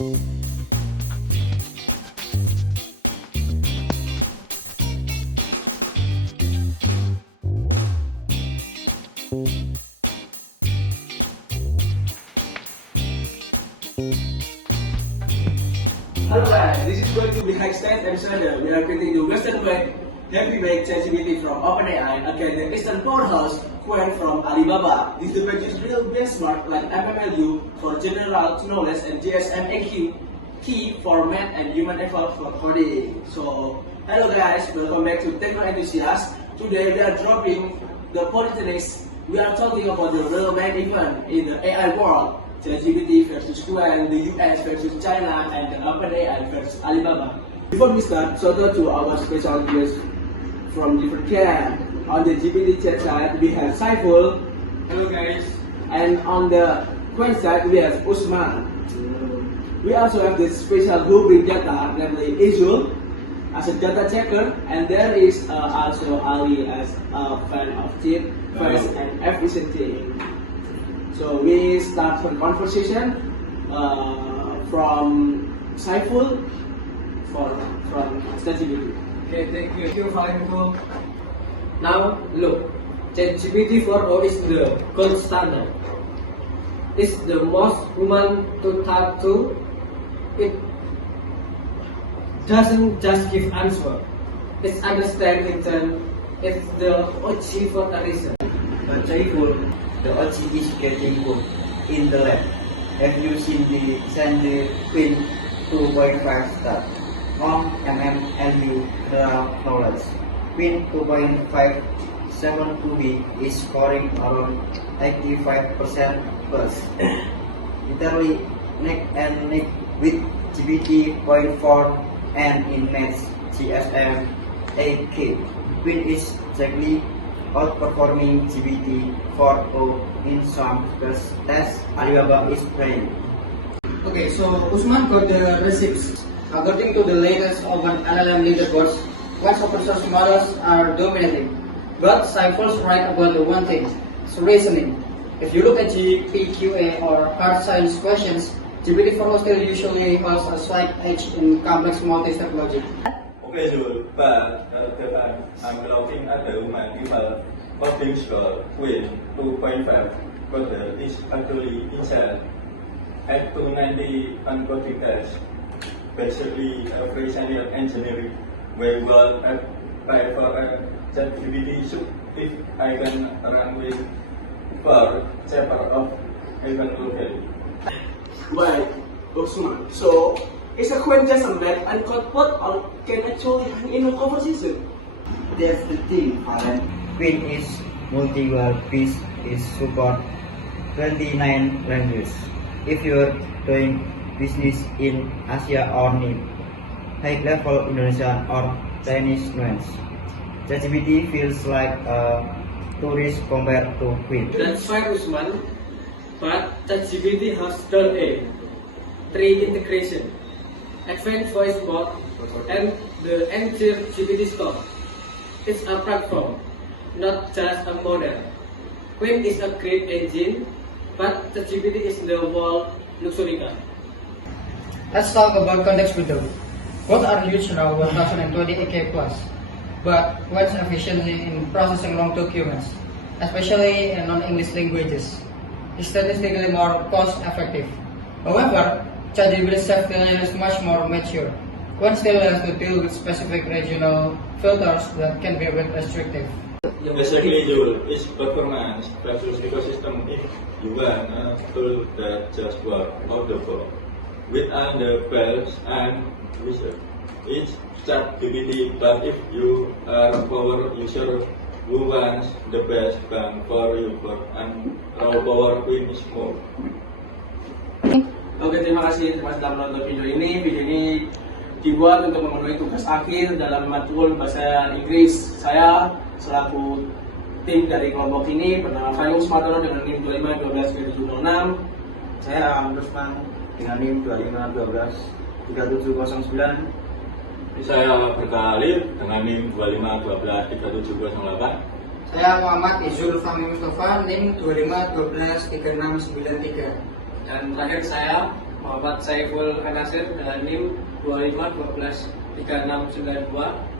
Hello guys, this is going to be high-stakes episode. We are creating the Western Web heavyweight ChatGPT from OpenAI against the Eastern powerhouse Qwen from Alibaba. This debate is real benchmark like MMLU for general knowledge and GSM-AQ key for math and human effort for coding. So, hello guys, welcome back to Techno Enthusiast. Today we are dropping the politics. We are talking about the real main event in the AI world. ChatGPT versus Qwen, the US versus China, and the OpenAI versus Alibaba. Before we start, shout out to our special guests from different camp. On the GPT chat side, we have Saiful. Hello guys. And on the Qwen side, we have Usman. We also have this special who bring data, namely Azul, as a data checker, and there is also Ali as a fan of chip, first and efficiency. So we start the conversation from Saiful from ChatGPT. Okay, thank you for info. Now look, ChatGPT 4o is the gold standard. It's the most human to talk to. It doesn't just give answer. It's understand written. It's the OG for a reason. But Saiful, the OG is getting good in the lab. Have you seen the Sandy Queen 2.5 star? On MMLU knowledge. Queen 2.572B is scoring around 85% plus. Literally neck and neck with GPT.4 and in maths GSM 8K. Queen is exactly outperforming GPT-4o in some tests Alibaba is playing. Okay, so Usman got the receipts. According to the latest open LLM leaderboards, Qwen's open source models are dominating. But Saiful's right about the one thing, it's reasoning. If you look at GPQA or hard science questions, GPT-4o still usually holds a slight edge in complex multi-step logic. Okay, Jul, but at the time I'm looking at the multiple coding score Queen 2.5, but is actually inside at 290 uncoding tests. Basically, every senior engineering will work at try for a ChatGPT soup if I can run with per chapter of even okay. Right, Usman. So is a Qwen just a math and code bot or can actually hang in a conversation? That's the thing, Alan. Queen is multilingual piece is support 29 languages. If you're doing business in Asia or need high level Indonesian or Chinese nuance, ChatGPT feels like a tourist compared to Queen. That's fine, Usman. But ChatGPT has done a tree integration, advanced voice bot, and the Engine GPT store. It's a platform, not just a model. Qwen is a great engine, but ChatGPT is the world luxury car. Let's talk about context window. Both are huge now 1020 AK plus, but Qwen's efficiency in processing long documents, especially in non-English languages, is statistically more cost-effective. However, ChatGPT's safety layer is much more mature. Qwen still has to deal with specific regional filters that can be a bit restrictive. Basically, Jul, is performance versus ecosystem if you want a tool that just work out the box. With the bells and wizard, it's ChatGPT, but if you are a power user who wants the best bang for your buck and raw power Queen is more. Oke, terima kasih telah menonton video ini. Video ini dibuat untuk memenuhi tugas akhir dalam matkul bahasa Inggris. Saya selaku tim dari kelompok ini bernama Fayung Sumatera dengan NIM 25123706. Saya Usman dengan NIM 25123709. Saya berkali dengan NIM 25123708. Saya Muhammad Izul Fahmi Mustafa, NIM 25123693. Dan terakhir saya Muhammad Saiful Anasir dengan NIM 25 12 3692